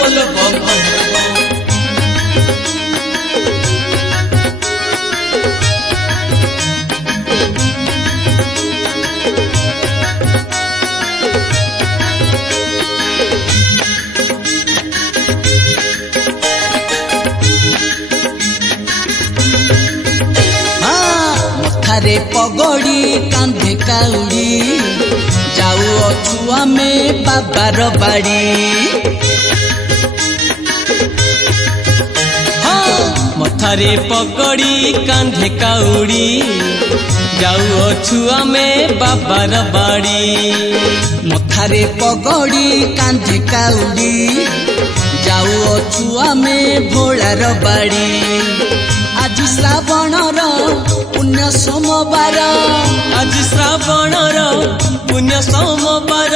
बोलो बम बम। रे पगड़ी कांधे काउड़ी जाऊ अछु आमे बाबार बाड़ी। मथारे पगड़ी कांधे काउड़ी जाऊ अछु आमे बाबार बाड़ी। मथारे पगड़ी कांधे काउड़ी जाऊ अछु आमे भोलार बाड़ी। आज श्रावणर पुण्य सोमवार आज श्रावणर पुण्य सोमवार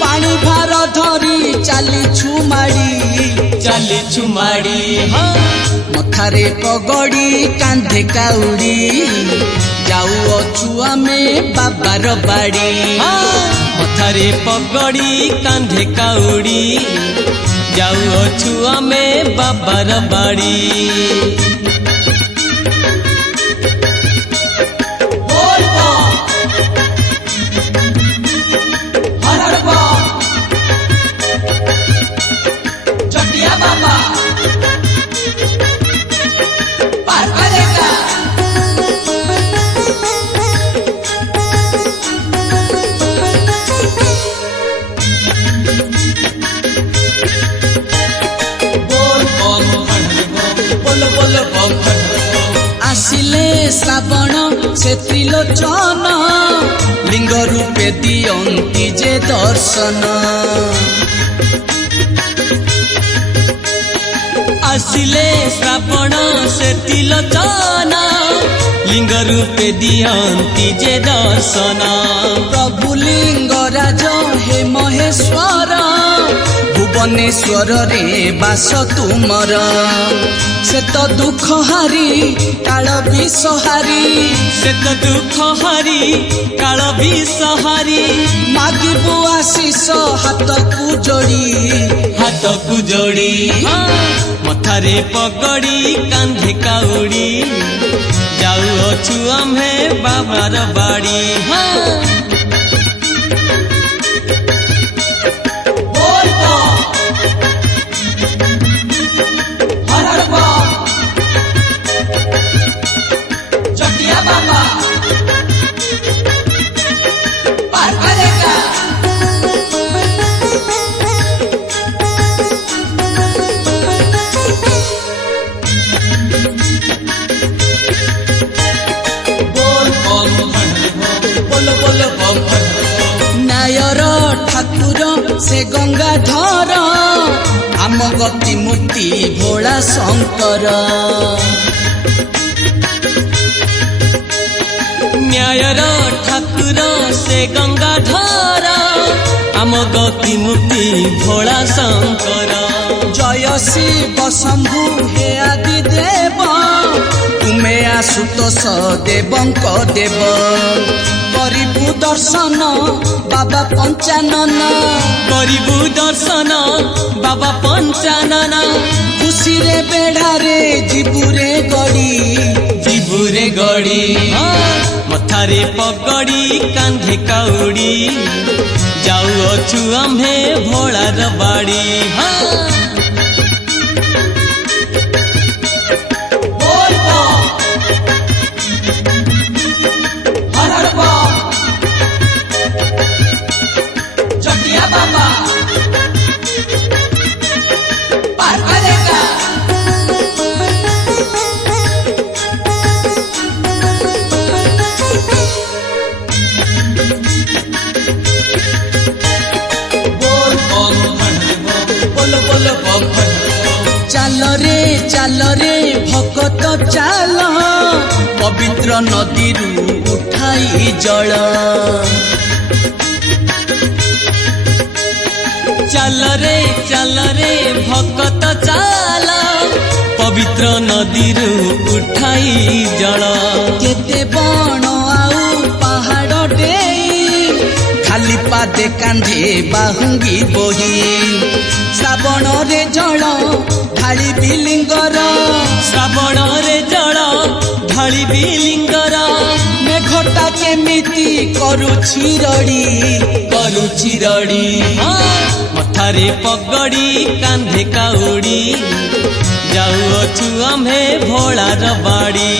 पानी भार धरी चालीछु माड़ी। मथारे पगड़ी कांधे काउड़ी जाऊ अछु आमे बाबार बाड़ी। मथारे पगड़ी कांधे काउड़ी जाऊ अछु आमे बाबार बाड़ी। आसिले श्रावण से त्रिलोचन लिंग रूपे दियंती जे दर्शन। आसिले श्रावण से त्रिलोचन लिंग रूपे दियंती जे दर्शन। प्रभु लिंगराज हे महेश्वर भुवनेश्वर रे बास तुमर। से तो दुख हारी काल विषहारी से तो दुख हारी काल विषहारी मागिबु आशीष हाथ को जोड़ी। मथारे पगड़ी कांधे काउड़ी जाऊ अछु आमे बाबार बाड़ी। नायर ठाकुर से गंगाधर आम गति मूर्ति भोला शंकर। न्यायर ठाकुर से गंगाधर आम गति मूर्ति भोला शंकर। जय शिव शंभु हे आदि देव तुमे आशुतोष देवंक देव। करिबु दर्शन बाबा पंचानन करिबु दर्शन बाबा पंचानन। खुशी रे बेढ़ारे जीबुरे गड़ी। मथारे पगड़ी कांधे काउड़ी जाऊ अछु आमे भोलार बाड़ी। चाल रे भगत चाल पवित्र नदी उठाई जल। चाल रे भगत चाल पवित्र नदी उठाई जल। केते बण आउ पहाड़ डेई खाली पादे कांधे बाहुंगी बोही। श्रावण रे କରୁଛି ରଡ଼ି ମଥାରେ ପଗଡ଼ି କାନ୍ଧେ କାଉଡ଼ି ଯାଉଅଛୁ ଆମ୍ଭେ ଭୋଳାର ବାଡ଼ି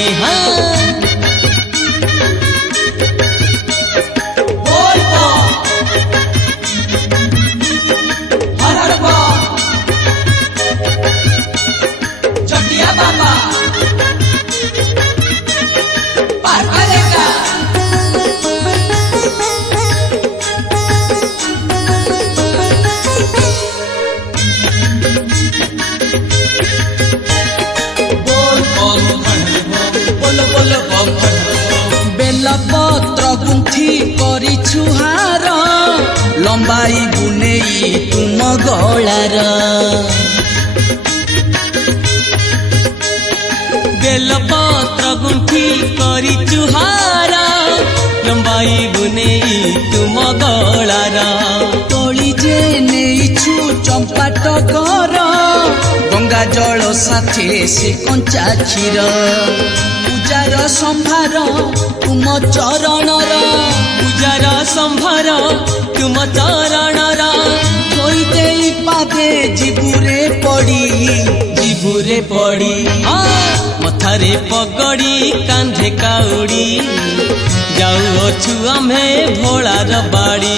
ବେଲପତ୍ର ଗୁନ୍ଥି କରିଛୁ ହାର ଲମ୍ବାଇ ବୁନେଇ ତୁମ ଗଳାର ବେଲପତ୍ର ଗୁନ୍ଥି କରିଛୁ ହାର ଲମ୍ବାଇ ବୁନେଇ ତୁମ ଗଳାର ତଳି ଯେ ନେଇଛୁ ଚମ୍ପା ଟଗର ଗଙ୍ଗା ଜଳ ସାଥେ ସେ କଞ୍ଚା କ୍ଷୀର ପୂଜାର ସମ୍ଭାର ତୁମ ଚରଣର ପୂଜାର ସମ୍ଭାର ତୁମ ଚରଣର ଥୋଇ ଦେଇ ପାଦେ ଜିଭୁରେ ପଡ଼ି ମଥାରେ ପଗଡ଼ି କାନ୍ଧେ କାଉଡ଼ି ଯାଉଅଛୁ ଆମ୍ଭେ ଭୋଳାର ବାଡ଼ି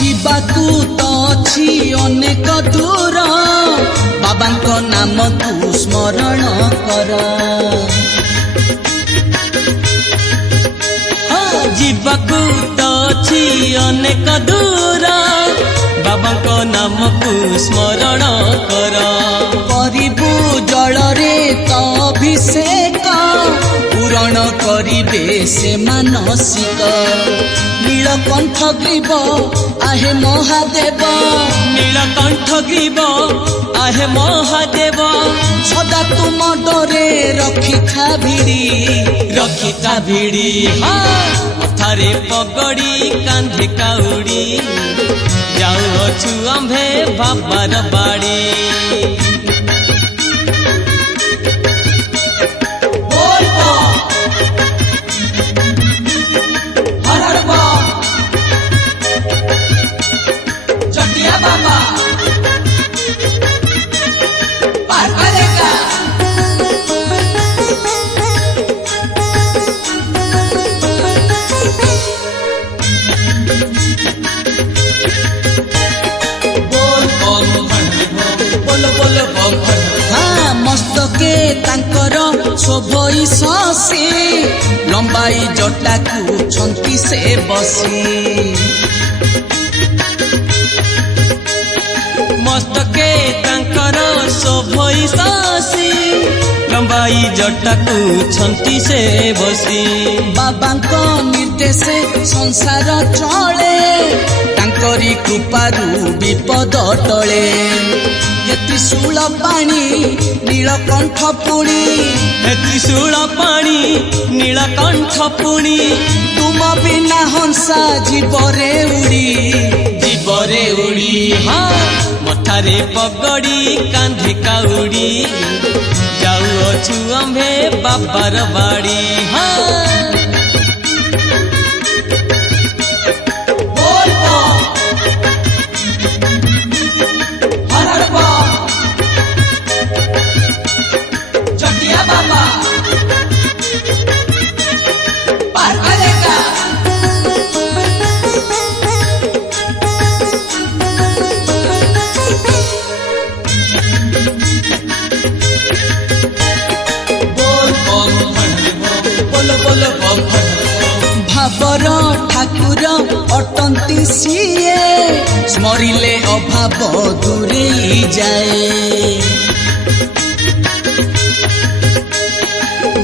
ଯିବାକୁ ତ ଅଛି ଅନେକ ଦୂର ବାବାଙ୍କ ନାମକୁ ସ୍ମରଣ କର ଯିବାକୁ ତ ଅଛି ଅନେକ ଦୂର ବାବାଙ୍କ ନାମକୁ ସ୍ମରଣ କର କରିବୁ ଜଳରେ ତ ଅଭିଷେକ ପୂରଣ କରିବେ ସେ ମାନସିକ ନୀଳକଣ୍ଠ ଗ୍ରୀବ ଆହେ ମହାଦେବ ନୀଳକଣ୍ଠ ଗ୍ରୀବ ଆହେ ମହାଦେବ ସଦା ତୁମ ଡରେ ରଖିଥା ଭିଡ଼ି ମଥାରେ ପଗଡ଼ି କାନ୍ଧେ କାଉଡ଼ି ଯାଉଅଛୁ ଆମ୍ଭେ ବାବାର ବାଡ଼ି ମସ୍ତକେ ତାଙ୍କର ଶୋଭଇ ଶଶି ଲମ୍ବାଇ ଜଟାକୁ ଛନ୍ତି ସେ ବସି ମସ୍ତକେ ତାଙ୍କର ଶୋଭଇ ଶଶି ଲମ୍ବାଇ ଜଟାକୁ ଛନ୍ତି ସେ ବସି ବାବାଙ୍କ ନିର୍ଦ୍ଦେଶେ ସଂସାର ଚଳେ ତାଙ୍କରି କୃପାରୁ ବିପଦ ଟଳେ ତ୍ରିଶୂଳ ପାଣି ନୀଳକଣ୍ଠ ପୁଣି ତ୍ରିଶୂଳ ପାଣି ନୀଳକଣ୍ଠ ପୁଣି ତୁମ ବିନା ହଂସା ଜୀବରେ ଉଡ଼ି ମଥାରେ ପଗଡ଼ି କାନ୍ଧେ କାଉଡ଼ି ଯାଉଅଛୁ ଆମ୍ଭେ ବାବାର ବାଡ଼ି ଭାବର ଠାକୁର ଅଟନ୍ତି ସିଏ ସ୍ମରିଲେ ଅଭାବ ଦୂରେଇ ଯାଏ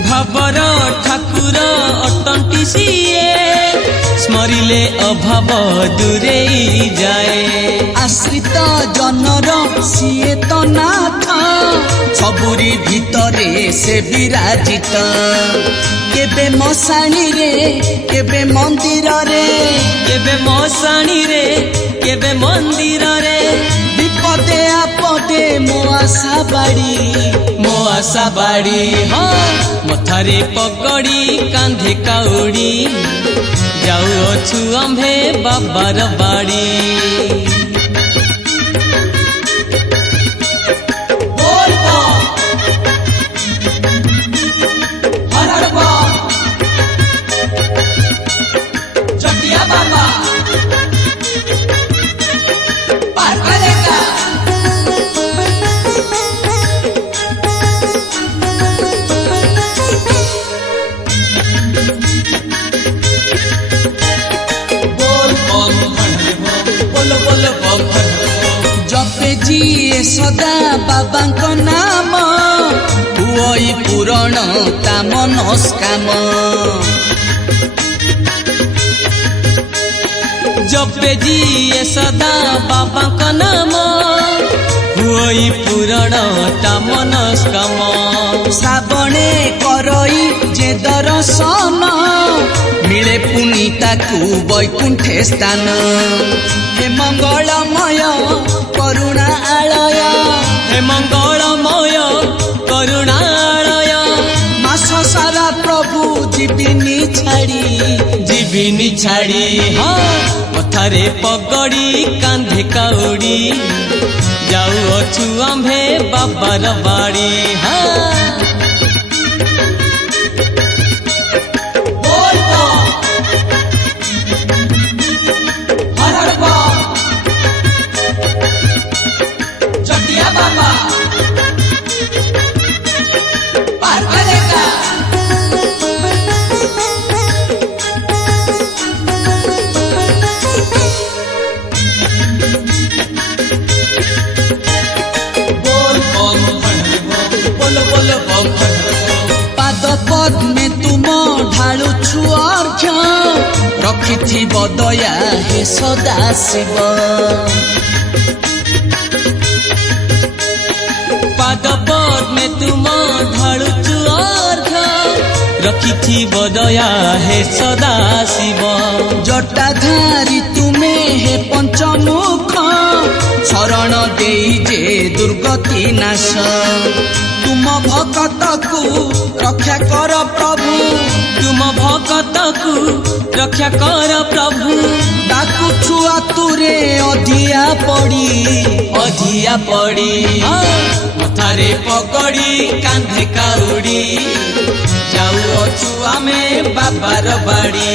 ଭାବର ଠାକୁର ଅଟନ୍ତି ସିଏ ସ୍ମରିଲେ ଅଭାବ ଦୂରେଇ ଯାଏ। ଆଶ୍ରିତ ଜନର ସିଏ ତ ନାଥ, ସବୁରି ଭିତରେ ସେ ବିରାଜିତ। କେବେ ମଶାଣିରେ କେବେ ମନ୍ଦିରରେ, କେବେ ମଶାଣିରେ କେବେ ମନ୍ଦିରରେ, ବିପଦେ ଆପଦେ ମୋ ଆଶା ବାଡ଼ି, ମୋ ଆଶା ବାଡ଼ି। ହଁ ମଥାରେ ପଗଡ଼ି କାନ୍ଧେ କାଉଡ଼ି, ଯାଉଅଛୁ ଆମ୍ଭେ ବାବାର ବାଡ଼ି। ଜପେ ଯିଏ ସଦା ବାବାଙ୍କ ନାମ, ହୁଅଇ ପୂରଣ ତା ମନସ୍କାମ। ଜପେ ଯିଏ ସଦା ବାବାଙ୍କ ନାମ, ହୁଅଇ ପୂରଣ ତା ମନସ୍କାମ। ଶ୍ରାବଣେ କରଇ ଯେ ଦର୍ଶନ, ମିଳେ ପୁଣି ତାକୁ ବୈକୁଣ୍ଠେ ସ୍ଥାନ। ହେ ମଙ୍ଗଳମୟ କରୁଣା ଆଳୟ, ହେ ମଙ୍ଗଳମୟ କରୁଣାଳୟ, ମାସ ସାରା ପ୍ରଭୁ ଯିବିନି ଛାଡ଼ି, ଯିବିନି ଛାଡ଼ି। ହଁ ମଥାରେ ପଗଡ଼ି କାନ୍ଧେ କାଉଡ଼ି, ଯାଉଅଛୁ ଆମ୍ଭେ ବାବାର ବାଡ଼ି। ପାଦ ପଦ୍ମେ ତୁମ ଢାଳୁଛୁ ଅର୍ଘ୍ୟ, ରଖିଥିବ ଦୟା ହେ ସଦା ଶିବ। ପାଦ ପଦ୍ମେ ତୁମ ଢାଳୁଛୁ ଅର୍ଘ୍ୟ, ରଖିଥିବ ଦୟା ହେ ସଦା ଶିବ। ଜଟାଧାରୀ ତୁମେ ହେ ପଞ୍ଚମୁଖ, ଶରଣ ଦେଇ ଯେ ଦୁର୍ଗତି ନାଶ। ତୁମ ଭକତକୁ ରକ୍ଷା କର ପ୍ରଭୁ, ତୁମ ଭକତକୁ ରକ୍ଷା କର ପ୍ରଭୁ। ଡାକୁଛୁ ଆତୁରେ ଅଧିଆ ପଡ଼ି, ଅଧିଆ ପଡ଼ି। ମଥାରେ ପଗଡ଼ି କାନ୍ଧେ କାଉଡ଼ି, ଯାଉଅଛୁ ଆମେ ବାବାର ବାଡ଼ି।